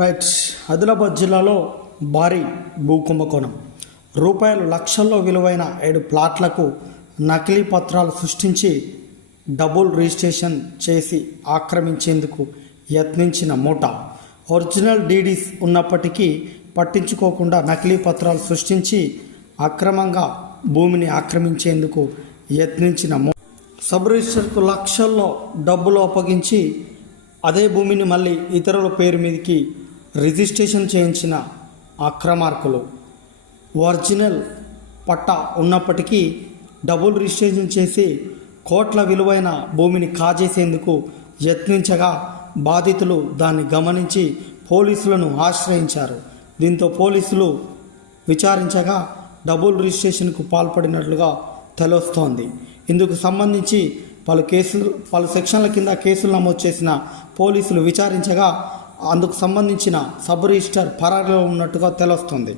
Right. Adilabad జిల్లాలో భారీ భూ కుంభకోణం రూపాయలు లక్షల్లో విలువైన ఏడు ప్లాట్లకు నకిలీ పత్రాలు సృష్టించి డబుల్ రిజిస్ట్రేషన్ చేసి ఆక్రమించేందుకు యత్నించిన మూట. ఒరిజినల్ డీడీస్ ఉన్నప్పటికీ పట్టించుకోకుండా నకిలీ పత్రాలు సృష్టించి అక్రమంగా భూమిని ఆక్రమించేందుకు యత్నించిన మూ సబ్ రిజిస్టర్కు లక్షల్లో డబ్బులు అప్పగించి అదే భూమిని మళ్ళీ ఇతరుల పేరు మీదకి రిజిస్ట్రేషన్ చేయించిన అక్రమార్కులు. ఒరిజినల్ పట్టా ఉన్నప్పటికీ డబుల్ రిజిస్ట్రేషన్ చేసి కోట్ల విలువైన భూమిని కాజేసేందుకు యత్నించగా బాధితులు దాన్ని గమనించి పోలీసులను ఆశ్రయించారు. దీంతో పోలీసులు విచారించగా డబుల్ రిజిస్ట్రేషన్కు పాల్పడినట్లుగా తెలుస్తోంది. ఇందుకు సంబంధించి పలు కేసులు పలు సెక్షన్ల కింద కేసులు నమోదు చేసిన పోలీసులు విచారించగా అందుకు సంబంధించిన సబ్ రిజిస్టర్ పరారీలో ఉన్నట్టుగా తెలుస్తుంది.